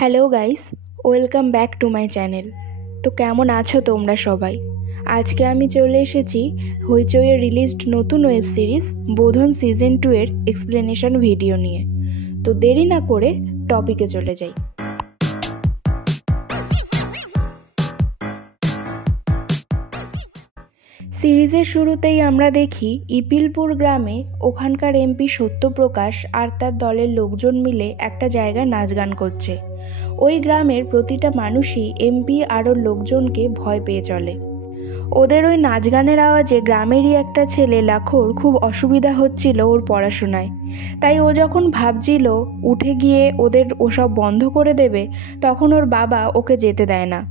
Hello guys, welcome back to my channel. তো কেমন আছো তোমরা সবাই? আজকে আমি চলে এসেছি হইচইয়ে রিলিজড নতুন ওয়েব সিরিজ বোধন সিজন 2 এর এক্সপ্লেনেশন ভিডিও নিয়ে। তো দেরি না করে টপিকে চলে যাই। সিরিজের শুরুতেই আমরা দেখি ইপিলপুর গ্রামে ওখানকার এমপি সত্যপ্রকাশ আর তার দলের লোকজন মিলে একটা জায়গায় নাচ গান করছে। ওই গ্রামের প্রতিটা মানুষই এমপি আর ওর লোকজনকে ভয় পেয়ে চলে। ওদের ওই নাচ গানের আওয়াজে গ্রামেরই একটা ছেলে লাখোর খুব অসুবিধা হচ্ছিল ওর পড়াশোনায়। তাই ও যখন ভাবছিল উঠে গিয়ে ওদের ওসব বন্ধ করে দেবে, তখন ওর বাবা ওকে যেতে দেয় না।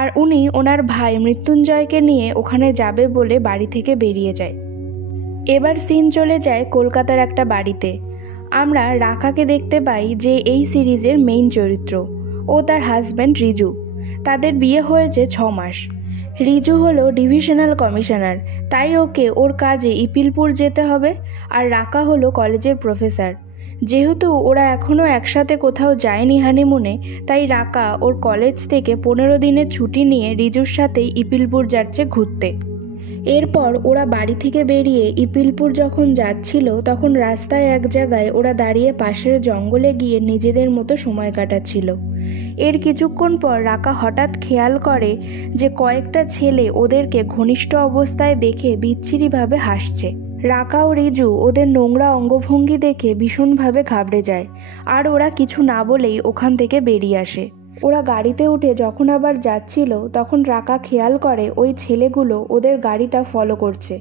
আর উনি ওনার ভাই মৃত্যুঞ্জয়কে নিয়ে ওখানে যাবে বলে বাড়ি থেকে বেরিয়ে যায়। এবার সিন চলে যায় কলকাতার একটা বাড়িতে। আমরা রাখাকে দেখতে পাই, যে এই সিরিজের মেইন চরিত্র। ও তার হাজব্যান্ড রিজু। তাদের বিয়ে হয়েছে 6 মাস। রিজু হলো ডিভিশনাল কমিশনার, তাই ওকে ওর কাজে ইপিলপুর যেতে হবে। আর রাকা হলো কলেজের প্রফেসর। যেহেতু ওরা এখনও একসাথে কোথাও যায়নি হানিমুনে, তাই রাকা ওর কলেজ থেকে 15 দিনের ছুটি নিয়ে রিজুর সাথেই ইপিলপুর যাচ্ছে ঘুরতে। এরপর ওরা বাড়ি থেকে বেরিয়ে ইপিলপুর যখন যাচ্ছিল, তখন রাস্তায় এক জায়গায় ওরা দাঁড়িয়ে পাশের জঙ্গলে গিয়ে নিজেদের মতো সময় কাটাচ্ছিল। এর কিছুক্ষণ পর রাকা হঠাৎ খেয়াল করে যে কয়েকটা ছেলে ওদেরকে ঘনিষ্ঠ অবস্থায় দেখে বিচ্ছিরিভাবে হাসছে। রাকা ও রিজু ওদের নোংরা অঙ্গভঙ্গি দেখে ভীষণভাবে ঘাবড়ে যায়, আর ওরা কিছু না বলেই ওখান থেকে বেরিয়ে আসে। ওরা গাড়িতে উঠে যখন আবার যাচ্ছিল, তখন রাকা খেয়াল করে ওই ছেলেগুলো ওদের গাড়িটা ফলো করছে,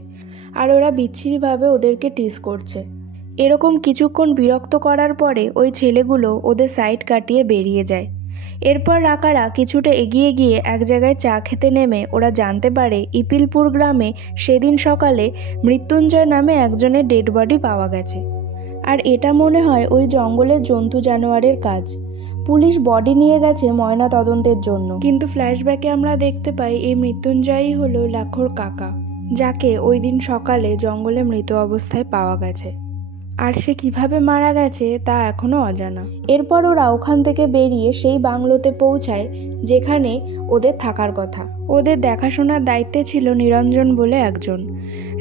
আর ওরা বিচ্ছিরিভাবে ওদেরকে টিজ করছে। এরকম কিছুক্ষণ বিরক্ত করার পরে ওই ছেলেগুলো ওদের সাইড কাটিয়ে বেরিয়ে যায়। এরপর রাকারা কিছুটা এগিয়ে গিয়ে এক জায়গায় চা খেতে নেমে ওরা জানতে পারে ইপিলপুর গ্রামে সেদিন সকালে মৃত্যুঞ্জয় নামে একজনের ডেড বডি পাওয়া গেছে। আর এটা মনে হয় ওই জঙ্গলের জন্তু জানোয়ারের কাজ। পুলিশ বডি নিয়ে গেছে ময়না তদন্তের জন্য, কিন্তু ফ্ল্যাশব্যাকে আমরা দেখতে পাই এই মৃত্যুঞ্জয়ই হলো লাখোর কাকা, যাকে ওই দিন সকালে জঙ্গলে মৃত অবস্থায় পাওয়া গেছে। আর সে কিভাবে মারা গেছে তা এখনও অজানা। এরপর ওরা ওখান থেকে বেরিয়ে সেই বাংলোতে পৌঁছায় যেখানে ওদের থাকার কথা। ওদের দেখাশোনার দায়িত্বে ছিল নিরঞ্জন বলে একজন।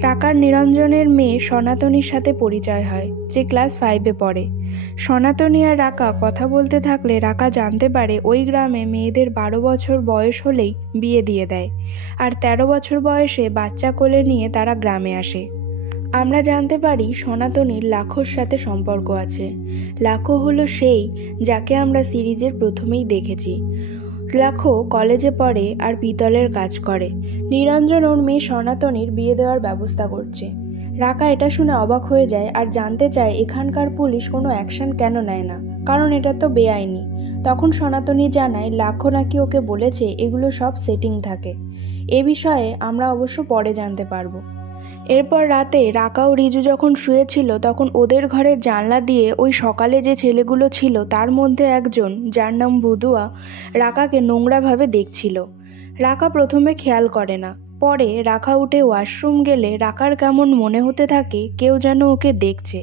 রাকার নিরঞ্জনের মেয়ে সনাতনীর সাথে পরিচয় হয়, যে ক্লাস 5-এ পড়ে। সনাতনী আর রাকা কথা বলতে থাকলে রাকা জানতে পারে ওই গ্রামে মেয়েদের 12 বছর বয়স হলেই বিয়ে দিয়ে দেয়, আর 13 বছর বয়সে বাচ্চা কোলে নিয়ে তারা গ্রামে আসে। আমরা জানতে পারি সনাতনীর লাখোর সাথে সম্পর্ক আছে। লাখো হলো সেই যাকে আমরা সিরিজের প্রথমেই দেখেছি। লাখো কলেজে পড়ে আর পিতলের কাজ করে। নিরঞ্জন ওর মেয়ে সনাতনীর বিয়ে দেওয়ার ব্যবস্থা করছে। রাকা এটা শুনে অবাক হয়ে যায় আর জানতে চায় এখানকার পুলিশ কোনো অ্যাকশন কেন নেয় না, কারণ এটা তো বেআইনি। তখন সনাতনী জানায় লাখো নাকি ওকে বলেছে এগুলো সব সেটিং থাকে। এ বিষয়ে আমরা অবশ্য পরে জানতে পারবো। এরপর রাতে রাকা ও রিজু যখন শুয়েছিল, তখন ওদের ঘরের জানলা দিয়ে ওই সকালে যে ছেলেগুলো ছিল তার মধ্যে একজন, যার নাম বুদুয়া, রাকাকে নোংরাভাবে দেখছিল। রাকা প্রথমে খেয়াল করে না। পরে রাকা উঠে ওয়াশরুম গেলে রাকার কেমন মনে হতে থাকে কেউ যেন ওকে দেখছে।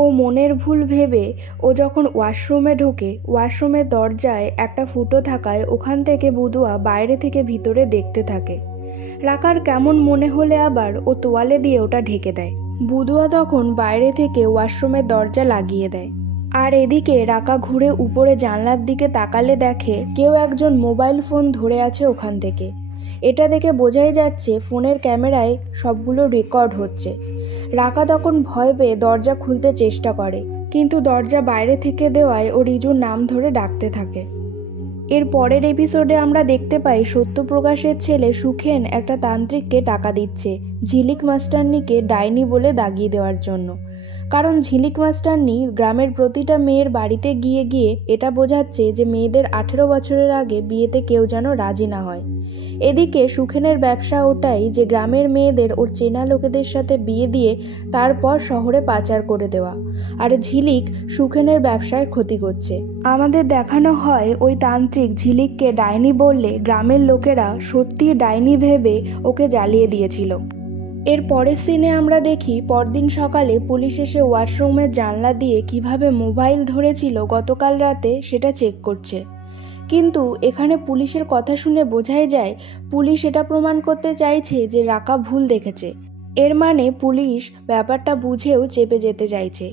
ও মনের ভুল ভেবে ও যখন ওয়াশরুমে ঢোকে, ওয়াশরুমের দরজায় একটা ফুটো থাকায় ওখান থেকে বুদুয়া বাইরে থেকে ভিতরে দেখতে থাকে। রাকার কেমন মনে হলে আবার ও তোয়ালে দিয়ে ওটা ঢেকে দেয়। বুদুয়া তখন বাইরে থেকে ওয়াশরুমের দরজা লাগিয়ে দেয়। আর এদিকে রাকা ঘুরে উপরে জানলার দিকে তাকালে দেখে কেউ একজন মোবাইল ফোন ধরে আছে ওখান থেকে। এটা দেখে বোঝাই যাচ্ছে ফোনের ক্যামেরায় সবগুলো রেকর্ড হচ্ছে। রাকা তখন ভয় পেয়ে দরজা খুলতে চেষ্টা করে, কিন্তু দরজা বাইরে থেকে দেওয়ায় ও রিজুর নাম ধরে ডাকতে থাকে। এর পরের এপিসোডে আমরা দেখতে পাই সত্যপ্রকাশের ছেলে সুখেন একটা তান্ত্রিককে টাকা দিচ্ছে ঝিলিক মাস্টারনিকে ডাইনি বলে দাগিয়ে দেওয়ার জন্য। কারণ ঝিলিক মাস্টারনি গ্রামের প্রতিটা মেয়ের বাড়িতে গিয়ে গিয়ে এটা বোঝাচ্ছে যে মেয়েদের 18 বছরের আগে বিয়েতে কেউ যেন রাজি না হয়। এদিকে সুখেনের ব্যবসা ওটাই যে গ্রামের মেয়েদের ওর চেনা লোকেদের সাথে বিয়ে দিয়ে তারপর শহরে পাচার করে দেওয়া, আর ঝিলিক সুখেনের ব্যবসায় ক্ষতি করছে। আমাদের দেখানো হয় ওই তান্ত্রিক ঝিলিককে ডাইনি বললে গ্রামের লোকেরা সত্যি ডাইনি ভেবে ওকে জ্বালিয়ে দিয়েছিল। এর পরের সিনে আমরা দেখি পরদিন সকালে পুলিশ এসে ওয়াশরুমের জানলা দিয়ে কিভাবে মোবাইল ধরেছিল গতকাল রাতে সেটা চেক করছে। কিন্তু এখানে পুলিশের কথা শুনে বোঝাই যায় পুলিশ এটা প্রমাণ করতে চাইছে যে রাকা ভুল দেখেছে। এর মানে পুলিশ ব্যাপারটা বুঝেও চেপে যেতে চাইছে।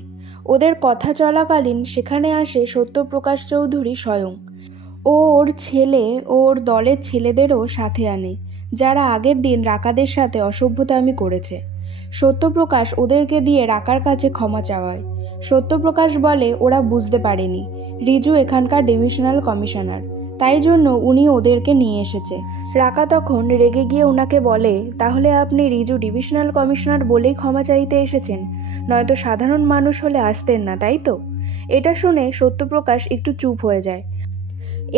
ওদের কথা চলাকালীন সেখানে আসে সত্যপ্রকাশ চৌধুরী স্বয়ং। ওর ছেলে ওর দলের ছেলেদেরও সাথে আনে, যারা আগের দিন রাকাদের সাথে অসভ্যতামি করেছে। সত্যপ্রকাশ ওদেরকে দিয়ে রাকার কাছে ক্ষমা চাওয়ায়। সত্যপ্রকাশ বলে ওরা বুঝতে পারেনি রিজু এখানকার ডিভিশনাল কমিশনার, তাই জন্য উনি ওদেরকে নিয়ে এসেছে। রাকা তখন রেগে গিয়ে ওনাকে বলে, তাহলে আপনি রিজু ডিভিশনাল কমিশনার বলেই ক্ষমা চাইতে এসেছেন, নয়তো সাধারণ মানুষ হলে আসতেন না, তাই তো? এটা শুনে সত্যপ্রকাশ একটু চুপ হয়ে যায়।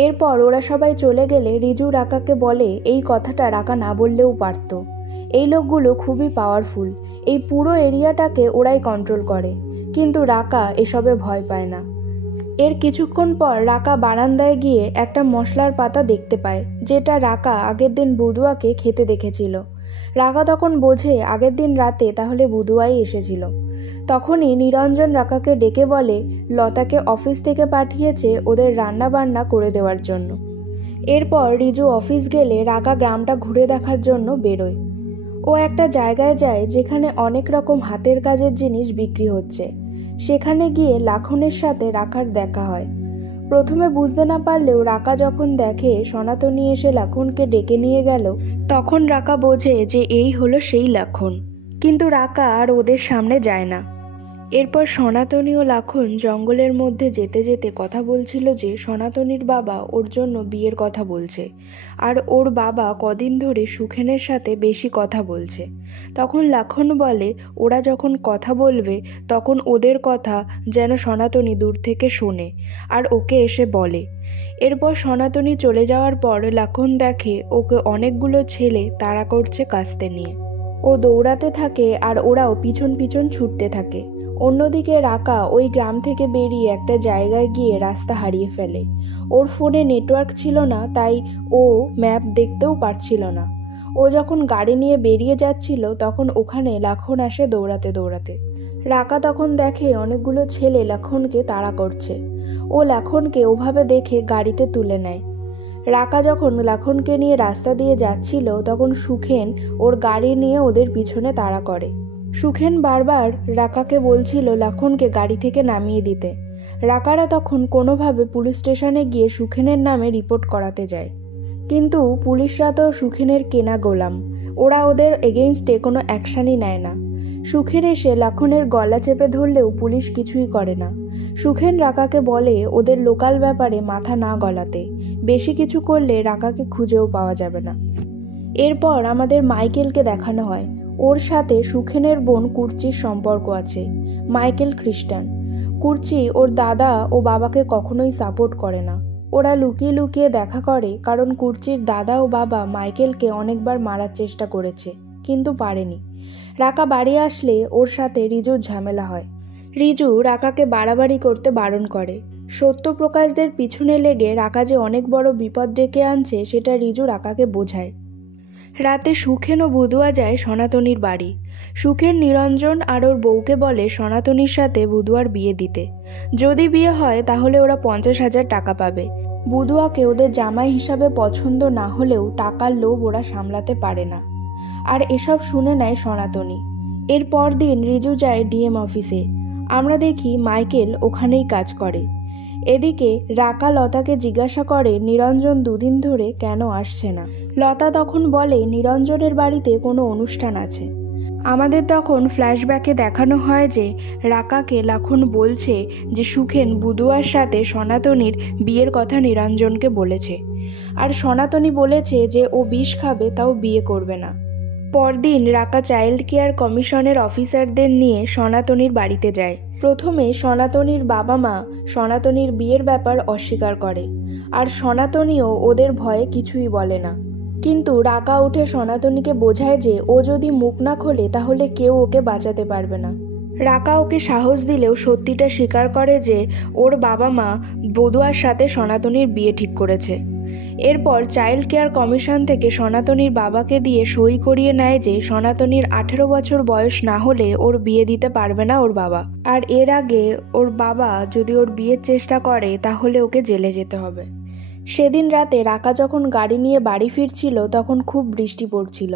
এরপর ওরা সবাই চলে গেলে রিজু রাকাকে বলে এই কথাটা রাকা না বললেও পারত। এই লোকগুলো খুবই পাওয়ারফুল, এই পুরো এরিয়াটাকে ওরাই কন্ট্রোল করে, কিন্তু রাকা এসবে ভয় পায় না। এর কিছুক্ষণ পর রাকা বারান্দায় গিয়ে একটা মশলার পাতা দেখতে পায়, যেটা রাকা আগের দিন বুদুয়াকে খেতে দেখেছিল। রাকা তখন বোঝে আগের দিন রাতে তাহলে বুদুয়াই এসেছিল। তখনই নিরঞ্জন রাকাকে ডেকে বলে লতাকে অফিস থেকে পাঠিয়েছে ওদের রান্না বান্না করে দেওয়ার জন্য। এরপর রিজু অফিস গেলে রাকা গ্রামটা ঘুরে দেখার জন্য বেরোয়। ও একটা জায়গায় যায় যেখানে অনেক রকম হাতের কাজের জিনিস বিক্রি হচ্ছে। সেখানে গিয়ে লাখনের সাথে রাকার দেখা হয়। প্রথমে বুঝতে না পারলেও রাকা যখন দেখে সনাতনী এসে লাখনকে ডেকে নিয়ে গেল, তখন রাকা বোঝে যে এই হলো সেই লাখন। কিন্তু রাকা আর ওদের সামনে যায় না। এরপর সনাতনী ও লাখন জঙ্গলের মধ্যে যেতে যেতে কথা বলছিল যে সনাতনীর বাবা ওর জন্য বিয়ের কথা বলছে, আর ওর বাবা কদিন ধরে সুখেনের সাথে বেশি কথা বলছে। তখন লাখন বলে ওরা যখন কথা বলবে তখন ওদের কথা যেন সনাতনী দূর থেকে শোনে আর ওকে এসে বলে। এরপর সনাতনী চলে যাওয়ার পর লাখন দেখে ওকে অনেকগুলো ছেলে তাড়া করছে কাস্তে নিয়ে। ও দৌড়াতে থাকে আর ওরাও পিছন পিছন ছুটতে থাকে। অন্যদিকে রাকা ওই গ্রাম থেকে বেরিয়ে একটা জায়গায় গিয়ে রাস্তা হারিয়ে ফেলে। ওর ফোনে নেটওয়ার্ক ছিল না, তাই ও ম্যাপ দেখতেও পারছিল না। ও যখন গাড়ি নিয়ে বেরিয়ে যাচ্ছিল তখন ওখানে লাখন আসে দৌড়াতে দৌড়াতে। রাকা তখন দেখে অনেকগুলো ছেলে লাখনকে তাড়া করছে। ও লাখনকে ওভাবে দেখে গাড়িতে তুলে নেয়। রাকা যখন লাখনকে নিয়ে রাস্তা দিয়ে যাচ্ছিল তখন সুখেন ওর গাড়ি নিয়ে ওদের পিছনে তাড়া করে। সুখেন বারবার রাকাকে বলছিল লাখনকে গাড়ি থেকে নামিয়ে দিতে। রাকারা তখন কোনোভাবে পুলিশ স্টেশনে গিয়ে সুখেনের নামে রিপোর্ট করাতে যায়, কিন্তু পুলিশরা তো সুখেনের কেনা গোলাম, ওরা ওদের এগেইনস্টে কোনো অ্যাকশানই নেয় না। সুখেন এসে লাখনের গলা চেপে ধরলেও পুলিশ কিছুই করে না। সুখেন রাকাকে বলে ওদের লোকাল ব্যাপারে মাথা না গলাতে, বেশি কিছু করলে রাকাকে খুঁজেও পাওয়া যাবে না। এরপর আমাদের মাইকেলকে দেখানো হয়। ওর সাথে সুখেনের বোন কুর্চির সম্পর্ক আছে। মাইকেল খ্রিস্টান। কুর্চি ওর দাদা ও বাবাকে কখনোই সাপোর্ট করে না। ওরা লুকিয়ে লুকিয়ে দেখা করে, কারণ কুর্চির দাদা ও বাবা মাইকেলকে অনেকবার মারার চেষ্টা করেছে, কিন্তু পারেনি। রাকা বাড়ি আসলে ওর সাথে রিজুর ঝামেলা হয়। রিজু রাকাকে বাড়াবাড়ি করতে বারণ করে। সত্যপ্রকাশদের পিছনে লেগে রাকা যে অনেক বড় বিপদ ডেকে আনছে সেটা রিজু রাকাকে বোঝায়। রাতে সুখেন ও বুদুয়া যায় সনাতনীর বাড়ি। সুখেন নিরঞ্জন আর ওর বউকে বলে সনাতনীর সাথে বুদুয়ার বিয়ে দিতে। যদি বিয়ে হয় তাহলে ওরা 50,000 টাকা পাবে। বুদুয়াকে ওদের জামাই হিসাবে পছন্দ না হলেও টাকার লোভ ওরা সামলাতে পারে না। আর এসব শুনে নেয় সনাতনী। এর পর দিন রিজু যায় ডিএম অফিসে। আমরা দেখি মাইকেল ওখানেই কাজ করে। এদিকে রাকা লতাকে জিজ্ঞাসা করে নিরঞ্জন দুদিন ধরে কেন আসছে না। লতা তখন বলে নিরঞ্জনের বাড়িতে কোনো অনুষ্ঠান আছে। আমাদের তখন ফ্ল্যাশব্যাকে দেখানো হয় যে রাকাকে লাখন বলছে যে সুখেন বুদুয়ার সাথে সনাতনীর বিয়ের কথা নিরঞ্জনকে বলেছে, আর সনাতনী বলেছে যে ও বিষ খাবে তাও বিয়ে করবে না। পরদিন রাকা চাইল্ড কেয়ার কমিশনের অফিসারদের নিয়ে সনাতনীর বাড়িতে যায়। প্রথমে সনাতনীর বাবা মা সনাতনীর বিয়ের ব্যাপার অস্বীকার করে, আর সনাতনীও ওদের ভয়ে কিছুই বলে না। কিন্তু রাকা উঠে সনাতনীকে বোঝায় যে ও যদি মুখ না খোলে তাহলে কেউ ওকে বাঁচাতে পারবে না। রাকা ওকে সাহস দিলেও সত্যিটা স্বীকার করে যে ওর বাবা মা বধুয়ার সাথে সনাতনীর বিয়ে ঠিক করেছে। এরপর চাইল্ড কেয়ার কমিশন থেকে সনাতনীর বাবাকে দিয়ে সই করিয়ে নেয় যে সনাতনীর 18 বছর বয়স না হলে ওর বিয়ে দিতে পারবে না ওর বাবা, আর এর আগে ওর বাবা যদি ওর বিয়ের চেষ্টা করে তাহলে ওকে জেলে যেতে হবে। সেদিন রাতে রাকা যখন গাড়ি নিয়ে বাড়ি ফিরছিল তখন খুব বৃষ্টি পড়ছিল।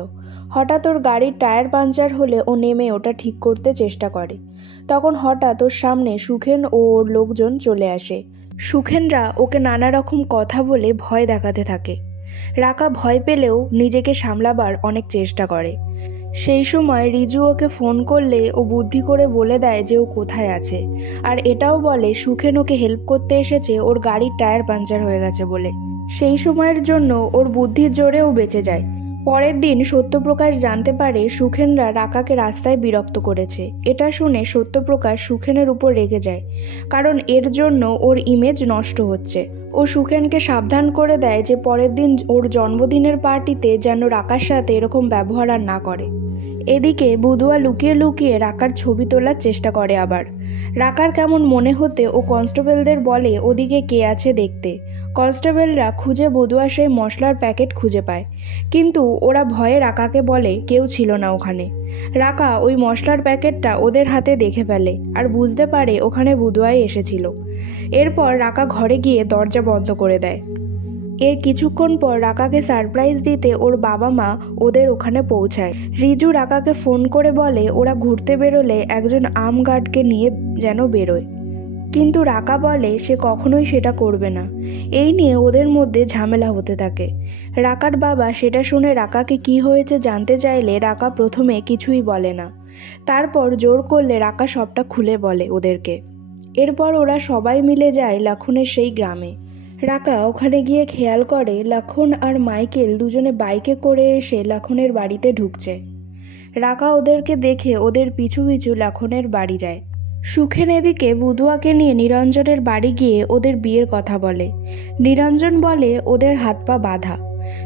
হঠাৎ ওর গাড়ির টায়ার পাঞ্চার হলে ও নেমে ওটা ঠিক করতে চেষ্টা করে। তখন হঠাৎ ওর সামনে সুখেন ও ওর লোকজন চলে আসে। সুখেনরা ওকে নানা রকম কথা বলে ভয় দেখাতে থাকে। রাকা ভয় পেলেও নিজেকে সামলাবার অনেক চেষ্টা করে। সেই সময় রিজু ওকে ফোন করলে ও বুদ্ধি করে বলে দেয় যে ও কোথায় আছে, আর এটাও বলে সুখেন ওকে হেল্প করতে এসেছে ওর গাড়ির টায়ার পাঞ্চার হয়ে গেছে বলে। সেই সময়ের জন্য ওর বুদ্ধির জোরেও বেঁচে যায়। পরের দিন সত্যপ্রকাশ জানতে পারে সুখেনরা রাকাকে রাস্তায় বিরক্ত করেছে। এটা শুনে সত্যপ্রকাশ সুখেনের উপর রেগে যায়, কারণ এর জন্য ওর ইমেজ নষ্ট হচ্ছে। ও সুখেনকে সাবধান করে দেয় যে পরের দিন ওর জন্মদিনের পার্টিতে যেন রাকার সাথে এরকম ব্যবহার আর না করে। এদিকে বুধুয়া লুকিয়ে লুকিয়ে রাকার ছবি তোলার চেষ্টা করে। আবার রাকার কেমন মনে হতে ও কনস্টেবলদের বলে ওদিকে কে আছে দেখতে। কনস্টেবলরা খুঁজে বধুয়া সেই মশলার প্যাকেট খুঁজে পায়, কিন্তু ওরা ভয়ে রাকাকে বলে কেউ ছিল না ওখানে। রাকা ওই মশলার প্যাকেটটা ওদের হাতে দেখে ফেলে আর বুঝতে পারে ওখানে বুধুয়াই এসেছিল। এরপর রাকা ঘরে গিয়ে দরজা বন্ধ করে দেয়। এর কিছুক্ষণ পর রাকাকে সারপ্রাইজ দিতে ওর বাবা মা ওদের ওখানে পৌঁছায়। রিজু রাকাকে ফোন করে বলে ওরা ঘুরতে বেরোলে একজন আর্ম গার্ডকে নিয়ে যেন বেরোয়, কিন্তু রাকা বলে সে কখনোই সেটা করবে না। এই নিয়ে ওদের মধ্যে ঝামেলা হতে থাকে। রাকার বাবা সেটা শুনে রাকাকে কি হয়েছে জানতে চাইলে রাকা প্রথমে কিছুই বলে না, তারপর জোর করলে রাকা সবটা খুলে বলে ওদেরকে। এরপর ওরা সবাই মিলে যায় লক্ষণের সেই গ্রামে। রাকা ওখানে গিয়ে খেয়াল করে লক্ষণ আর মাইকেল দুজনে বাইকে করে এসে লক্ষণের বাড়িতে ঢুকছে। রাকা ওদেরকে দেখে ওদের পিছু পিছু লক্ষণের বাড়ি যায়। সুখেন এদিকে বুধুয়াকে নিয়ে নিরঞ্জনের বাড়ি গিয়ে ওদের বিয়ের কথা বলে। নিরঞ্জন বলে ওদের হাত পা বাঁধা,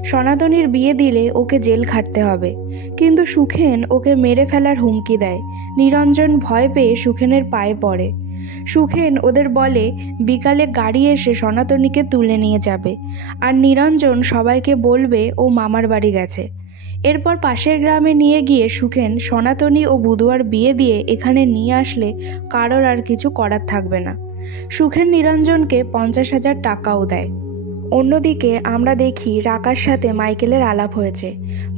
সনাতনীর বিয়ে দিলে ওকে জেল খাটতে হবে, কিন্তু সুখেন ওকে মেরে ফেলার হুমকি দেয়। নিরঞ্জন ভয় পেয়ে সুখেনের পায়ে পড়ে। সুখেন ওদের বলে বিকালে গাড়ি এসে সনাতনীকে তুলে নিয়ে যাবে, আর নিরঞ্জন সবাইকে বলবে ও মামার বাড়ি গেছে। এরপর পাশের গ্রামে নিয়ে গিয়ে সুখেন সনাতনী ও বুধুয়ার বিয়ে দিয়ে এখানে নিয়ে আসলে কারোর আর কিছু করার থাকবে না। সুখেন নিরঞ্জনকে 50,000 টাকাও দেয়। অন্যদিকে আমরা দেখি রাকার সাথে মাইকেলের আলাপ হয়েছে।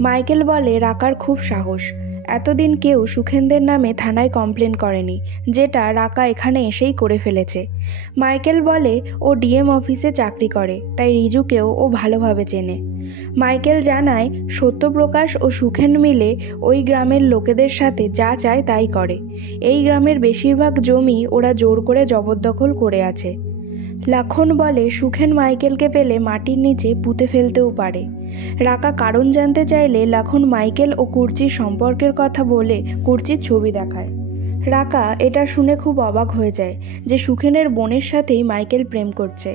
মাইকেল বলে রাকার খুব সাহস, এতদিন কেউ সুখেনদের নামে থানায় কমপ্লেন করেনি, যেটা রাকা এখানে এসেই করে ফেলেছে। মাইকেল বলে ও ডিএম অফিসে চাকরি করে, তাই রিজুকেও ও ভালোভাবে চেনে। মাইকেল জানায় সত্যপ্রকাশ ও সুখেন মিলে ওই গ্রামের লোকেদের সাথে যা চায় তাই করে। এই গ্রামের বেশিরভাগ জমি ওরা জোর করে জবরদখল করে আছে। লক্ষণ বলে সুখেন মাইকেলকে পেলে মাটির নিচে পুঁতে ফেলতেও পারে। রাকা কারণ জানতে চাইলে লক্ষণ মাইকেল ও কুর্চির সম্পর্কের কথা বলে কুর্চির ছবি দেখায়। রাকা এটা শুনে খুব অবাক হয়ে যায় যে সুখেনের বোনের সাথেই মাইকেল প্রেম করছে।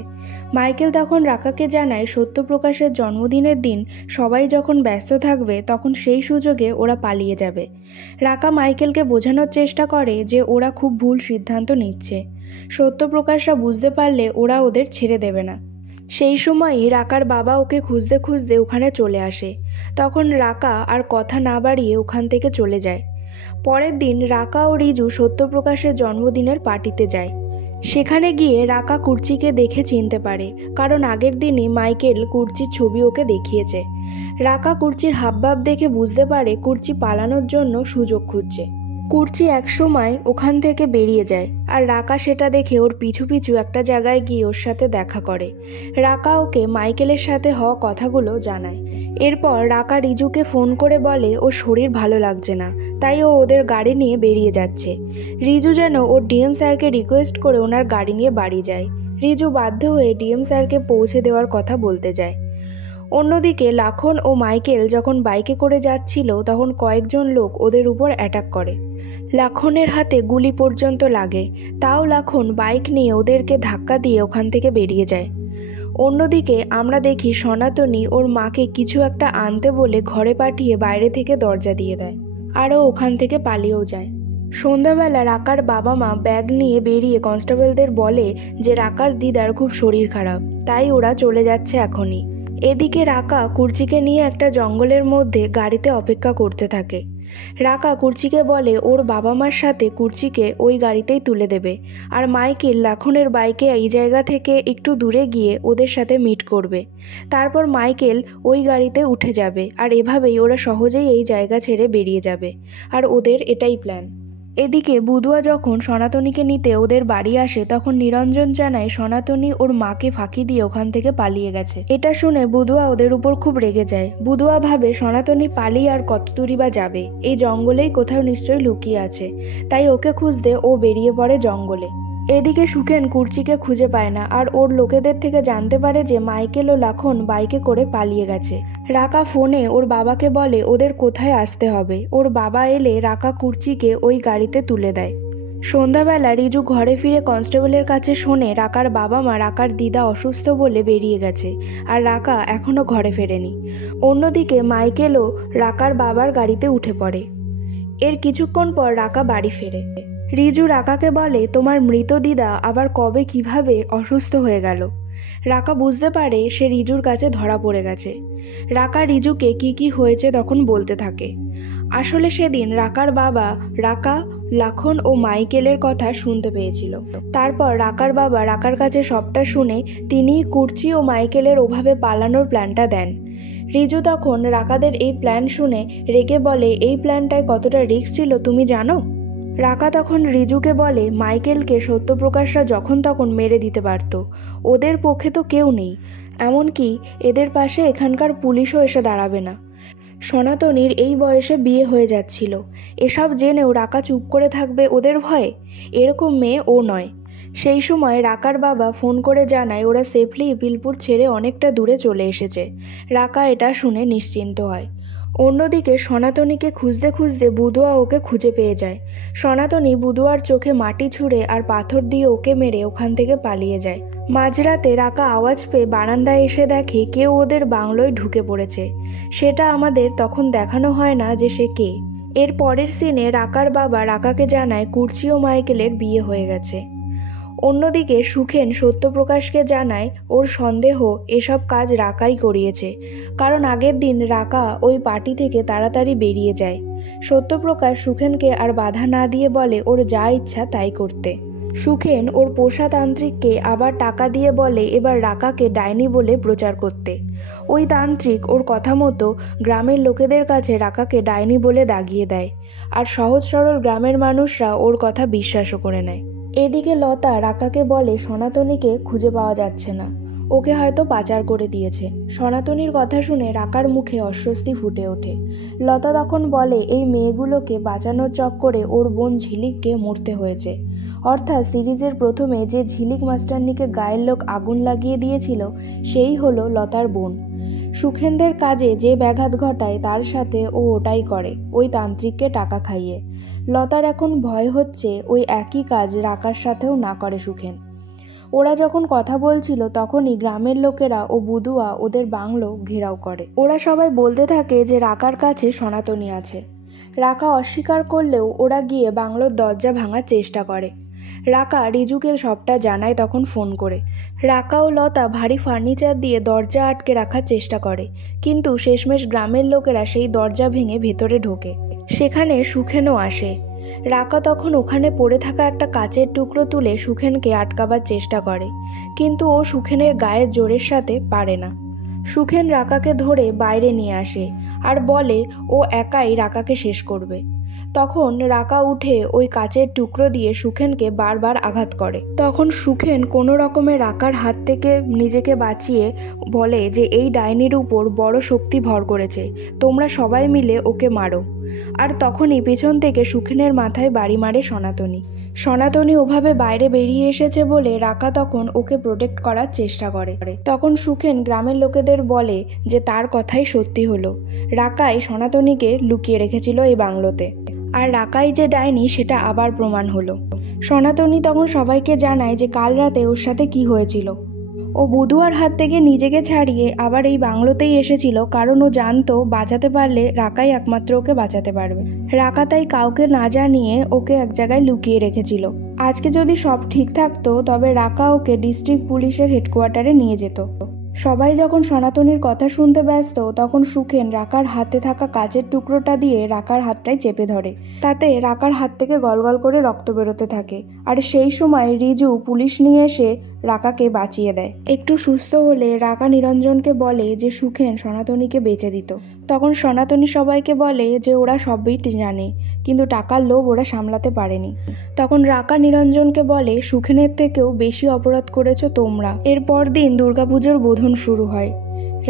মাইকেল তখন রাকাকে জানায় সত্যপ্রকাশের জন্মদিনের দিন সবাই যখন ব্যস্ত থাকবে তখন সেই সুযোগে ওরা পালিয়ে যাবে। রাকা মাইকেলকে বোঝানোর চেষ্টা করে যে ওরা খুব ভুল সিদ্ধান্ত নিচ্ছে। সত্যপ্রকাশরা বুঝতে পারলে ওরা ওদের ছেড়ে দেবে না। সেই সময়ই রাকার বাবা ওকে খুঁজতে খুঁজতে ওখানে চলে আসে। তখন রাকা আর কথা না বাড়িয়ে ওখান থেকে চলে যায়। পরের দিন রাকা ও রিজু সত্যপ্রকাশের জন্মদিনের পার্টিতে যায়। সেখানে গিয়ে রাকা কুর্চিকে দেখে চিনতে পারে, কারণ আগের দিনই মাইকেল কুর্চির ছবি ওকে দেখিয়েছে। রাকা কুর্চির হাবভাব দেখে বুঝতে পারে কুর্চি পালানোর জন্য সুযোগ খুঁজছে। কুর্চি একসময় ওখান থেকে বেরিয়ে যায়, আর রাকা সেটা দেখে ওর পিছু পিছু একটা জায়গায় গিয়ে ওর সাথে দেখা করে। রাকা ওকে মাইকেলের সাথে হওয়া কথাগুলো জানায়। এরপর রাকা রিজুকে ফোন করে বলে ওর শরীর ভালো লাগছে না, তাই ও ওদের গাড়ি নিয়ে বেরিয়ে যাচ্ছে। রিজু যেন ওর ডিএম স্যারকে রিকোয়েস্ট করে ওনার গাড়ি নিয়ে বাড়ি যায়। রিজু বাধ্য হয়ে ডিএম স্যারকে পৌঁছে দেওয়ার কথা বলতে যায়। অন্যদিকে লক্ষণ ও মাইকেল যখন বাইকে করে যাচ্ছিল তখন কয়েকজন লোক ওদের উপর অ্যাটাক করে। লক্ষণের হাতে গুলি পর্যন্ত লাগে, তাও লক্ষণ বাইক নিয়ে ওদেরকে ধাক্কা দিয়ে ওখান থেকে বেরিয়ে যায়। অন্যদিকে আমরা দেখি সনাতনী ওর মাকে কিছু একটা আনতে বলে ঘরে পাঠিয়ে বাইরে থেকে দরজা দিয়ে দেয়, আরও ওখান থেকে পালিয়েও যায়। সন্ধ্যাবেলা রাকার বাবা মা ব্যাগ নিয়ে বেরিয়ে কনস্টেবলদের বলে যে রাকার দিদার খুব শরীর খারাপ, তাই ওরা চলে যাচ্ছে এখনই। এদিকে রাকা কুর্চিকে নিয়ে একটা জঙ্গলের মধ্যে গাড়িতে অপেক্ষা করতে থাকে। রাকা কুর্চিকে বলে ওর বাবা মার সাথে কুর্চিকে ওই গাড়িতেই তুলে দেবে, আর মাইকেল লাখনের বাইকে এই জায়গা থেকে একটু দূরে গিয়ে ওদের সাথে মিট করবে। তারপর মাইকেল ওই গাড়িতে উঠে যাবে, আর এভাবেই ওরা সহজেই এই জায়গা ছেড়ে বেরিয়ে যাবে। আর ওদের এটাই প্ল্যান। এদিকে বুধুয়া যখন সনাতনীকে নিতে ওদের বাড়ি আসে, তখন নিরঞ্জন জানায় সনাতনী ওর মাকে ফাঁকি দিয়ে ওখান থেকে পালিয়ে গেছে। এটা শুনে বুধুয়া ওদের উপর খুব রেগে যায়। বুধুয়া ভাবে সনাতনী পালিয়ে আর কত দূরই বা যাবে, এই জঙ্গলেই কোথাও নিশ্চয়ই লুকিয়ে আছে, তাই ওকে খুঁজতে ও বেরিয়ে পড়ে জঙ্গলে। এদিকে সুখেন কুর্চিকে খুঁজে পায় না, আর ওর লোকেদের থেকে জানতে পারে যে মাইকেল ও লাখন বাইকে করে পালিয়ে গেছে। রাকা ফোনে ওর বাবাকে বলে ওদের কোথায় আসতে হবে। ওর বাবা এলে রাকা কুর্চিকে ওই গাড়িতে তুলে দেয়। সন্ধ্যাবেলা রিজু ঘরে ফিরে কনস্টেবলের কাছে শোনে রাকার বাবা মা রাকার দিদা অসুস্থ বলে বেরিয়ে গেছে, আর রাকা এখনও ঘরে ফেরেনি। অন্যদিকে মাইকেলও রাকার বাবার গাড়িতে উঠে পড়ে। এর কিছুক্ষণ পর রাকা বাড়ি ফেরে। রিজু রাকাকে বলে তোমার মৃত দিদা আবার কবে কিভাবে অসুস্থ হয়ে গেল। রাকা বুঝতে পারে সে রিজুর কাছে ধরা পড়ে গেছে। রাকা রিজুকে কি হয়েছে তখন বলতে থাকে। আসলে সেদিন রাকার বাবা রাকা, লাখন ও মাইকেলের কথা শুনতে পেয়েছিল। তারপর রাকার বাবা রাকার কাছে সবটা শুনে তিনি কুর্চি ও মাইকেলের ওভাবে পালানোর প্ল্যানটা দেন। রিজু তখন রাকাদের এই প্ল্যান শুনে রেগে বলে এই প্ল্যানটায় কতটা রিস্ক ছিল তুমি জানো। রাকা তখন রিজুকে বলে মাইকেলকে সত্যপ্রকাশরা যখন তখন মেরে দিতে পারত, ওদের পক্ষে তো কেউ নেই, এমনকি এদের পাশে এখানকার পুলিশও এসে দাঁড়াবে না। সনাতনীর এই বয়সে বিয়ে হয়ে যাচ্ছিল, এসব জেনেও রাকা চুপ করে থাকবে ওদের ভয়ে? এরকম মেয়ে ও নয়। সেই সময় রাকার বাবা ফোন করে জানায় ওরা সেফলি ইপিলপুর ছেড়ে অনেকটা দূরে চলে এসেছে। রাকা এটা শুনে নিশ্চিন্ত হয়। অন্যদিকে সনাতনীকে খুঁজতে খুঁজতে বুধুয়া ওকে খুঁজে পেয়ে যায়। সনাতনী বুধুয়ার চোখে মাটি ছুঁড়ে আর পাথর দিয়ে ওকে মেরে ওখান থেকে পালিয়ে যায়। মাঝরাতে রাকা আওয়াজ পেয়ে বারান্দায় এসে দেখে কেউ ওদের বাংলোয় ঢুকে পড়েছে। সেটা আমাদের তখন দেখানো হয় না যে সে কে। এর পরের সিনে রাকার বাবা রাকাকে জানায় কুর্চি ও মাইকেলের বিয়ে হয়ে গেছে। অন্যদিকে সুখেন সত্যপ্রকাশকে জানায় ওর সন্দেহ এসব কাজ রাকাই করিয়েছে, কারণ আগের দিন রাকা ওই পার্টি থেকে তাড়াতাড়ি বেরিয়ে যায়। সত্যপ্রকাশ সুখেনকে আর বাধা না দিয়ে বলে ওর যা ইচ্ছা তাই করতে। সুখেন ওর পোষা তান্ত্রিককে আবার টাকা দিয়ে বলে এবার রাকাকে ডাইনি বলে প্রচার করতে। ওই তান্ত্রিক ওর কথা মতো গ্রামের লোকেদের কাছে রাকাকে ডাইনি বলে দাগিয়ে দেয়, আর সহজ সরল গ্রামের মানুষরা ওর কথা বিশ্বাসও করে নেয়। এদিকে লতা রাকাকে বলে সনাতনীকে খুঁজে পাওয়া যাচ্ছে না, ওকে হয়তো পাচার করে দিয়েছে। সনাতনীর কথা শুনে রাকার মুখে অস্বস্তি ফুটে ওঠে। লতা তখন বলে এই মেয়েগুলোকে বাঁচানোর চক্করে ওর বোন ঝিলিককে মরতে হয়েছে। অর্থাৎ সিরিজের প্রথমে যে ঝিলিক মাস্টারনিকে গায়ের লোক আগুন লাগিয়ে দিয়েছিল সেই হলো লতার বোন। সুখেনদের কাজে যে ব্যাঘাত ঘটায় তার সাথে ও ওটাই করে, ওই তান্ত্রিককে টাকা খাইয়ে। লতার এখন ভয় হচ্ছে ওই একই কাজ রাকার সাথেও না করে সুখেন। ওরা যখন কথা বলছিল তখনই গ্রামের লোকেরা ও বুধুয়া ওদের বাংলো ঘেরাও করে। ওরা সবাই বলতে থাকে যে রাকার কাছে সনাতনী আছে। রাকা অস্বীকার করলেও ওরা গিয়ে বাংলোর দরজা ভাঙার চেষ্টা করে। রাকা রিজুকে সবটা জানায় তখন ফোন করে। রাকা ও লতা ভারী ফার্নিচার দিয়ে দরজা আটকে রাখার চেষ্টা করে, কিন্তু শেষমেশ গ্রামের লোকেরা সেই দরজা ভেঙে ভেতরে ঢোকে। সেখানে সুখেনও আসে। রাকা তখন ওখানে পড়ে থাকা একটা কাচের টুকরো তুলে সুখেনকে আটকাবার চেষ্টা করে, কিন্তু ও সুখেনের গায়ের জোরের সাথে পারে না। সুখেন রাকাকে ধরে বাইরে নিয়ে আসে আর বলে ও একাই রাকাকে শেষ করবে। তখন রাকা উঠে ওই কাচের টুকরো দিয়ে সুখেনকে বারবার আঘাত করে। তখন সুখেন কোনো রকমে রাকার হাত থেকে নিজেকে বাঁচিয়ে বলে যে এই ডাইনির উপর বড় শক্তি ভর করেছে, তোমরা সবাই মিলে ওকে মারো। আর তখনই পেছন থেকে সুখেনের মাথায় বাড়ি মারে সনাতনী। সনাতনী ওভাবে বাইরে বেরিয়ে এসেছে বলে রাকা তখন ওকে প্রোটেক্ট করার চেষ্টা করে। তখন সুখেন গ্রামের লোকেদের বলে যে তার কথাই সত্যি হলো, রাকাই সনাতনীকে লুকিয়ে রেখেছিল এই বাংলোতে, আর রাকাই যে ডাইনি সেটা আবার প্রমাণ হলো। সনাতনী তখন সবাইকে জানায় যে কাল রাতে ওর সাথে কি হয়েছিল। ও বুধুয়ার হাত থেকে নিজেকে ছাড়িয়ে আবার এই বাংলোতেই এসেছিল, কারণ ও জানতো বাঁচাতে পারলে রাকাই একমাত্র ওকে বাঁচাতে পারবে। রাকা তাই কাউকে না জানিয়ে ওকে এক জায়গায় লুকিয়ে রেখেছিল, আজকে যদি সব ঠিক থাকতো তবে রাকা ওকে ডিস্ট্রিক্ট পুলিশের হেডকোয়ার্টারে নিয়ে যেত। সবাই যখন সনাতনীর কথা শুনতে ব্যস্ত তখন সুখেন রাকার হাতে থাকা কাচের টুকরোটা দিয়ে রাকার হাতটায় চেপে ধরে। তাতে রাকার হাত থেকে গলগল করে রক্ত বেরোতে থাকে। আর সেই সময় রিজু পুলিশ নিয়ে এসে রাকাকে বাঁচিয়ে দেয়। একটু সুস্থ হলে রাকা নিরঞ্জনকে বলে যে সুখেন সনাতনীকে বেঁচে দিত। তখন সনাতনী সবাইকে বলে যে ওরা সবই জানে, কিন্তু টাকার লোভ ওরা সামলাতে পারেনি। তখন রাকা নিরঞ্জনকে বলে সুখেনের থেকেও বেশি অপরাধ করেছো তোমরা। এরপর দিন দুর্গাপুজোর বোধন শুরু হয়।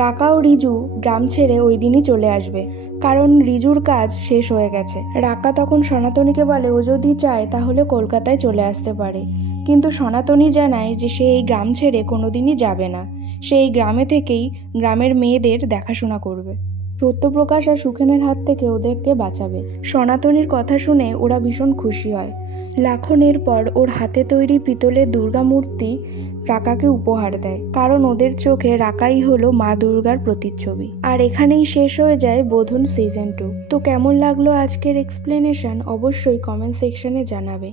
রাকা ও রিজু গ্রাম ছেড়ে ওই দিনই চলে আসবে, কারণ রিজুর কাজ শেষ হয়ে গেছে। রাকা তখন সনাতনীকে বলে ও যদি চায় তাহলে কলকাতায় চলে আসতে পারে, কিন্তু সনাতনী জানায় যে সে এই গ্রাম ছেড়ে কোনোদিনই যাবে না। সে এই গ্রামে থেকেই গ্রামের মেয়েদের দেখাশোনা করবে, সত্যপ্রকাশ আর সুখেনের হাত থেকে ওদেরকে বাঁচাবে। সনাতনীর কথা শুনে ওরা ভীষণ খুশি হয়। লাখনের পর ওর হাতে তৈরি পিতলের দুর্গা মূর্তি রাকাকে উপহার দেয়, কারণ ওদের চোখে রাকাই হলো মা দুর্গার প্রতিচ্ছবি। আর এখানেই শেষ হয়ে যায় বোধন সিজন 2। তো কেমন লাগলো আজকের এক্সপ্লেনেশন অবশ্যই কমেন্ট সেকশনে জানাবে।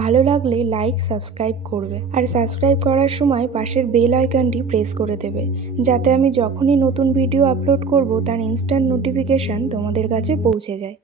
ভালো লাগলে লাইক সাবস্ক্রাইব করবে, আর সাবস্ক্রাইব করার সময় পাশের বেল আইকনটি প্রেস করে দেবে, যাতে আমি যখনই নতুন ভিডিও আপলোড করব তার ইনস্ট্যান্ট নোটিফিকেশন তোমাদের কাছে পৌঁছে যায়।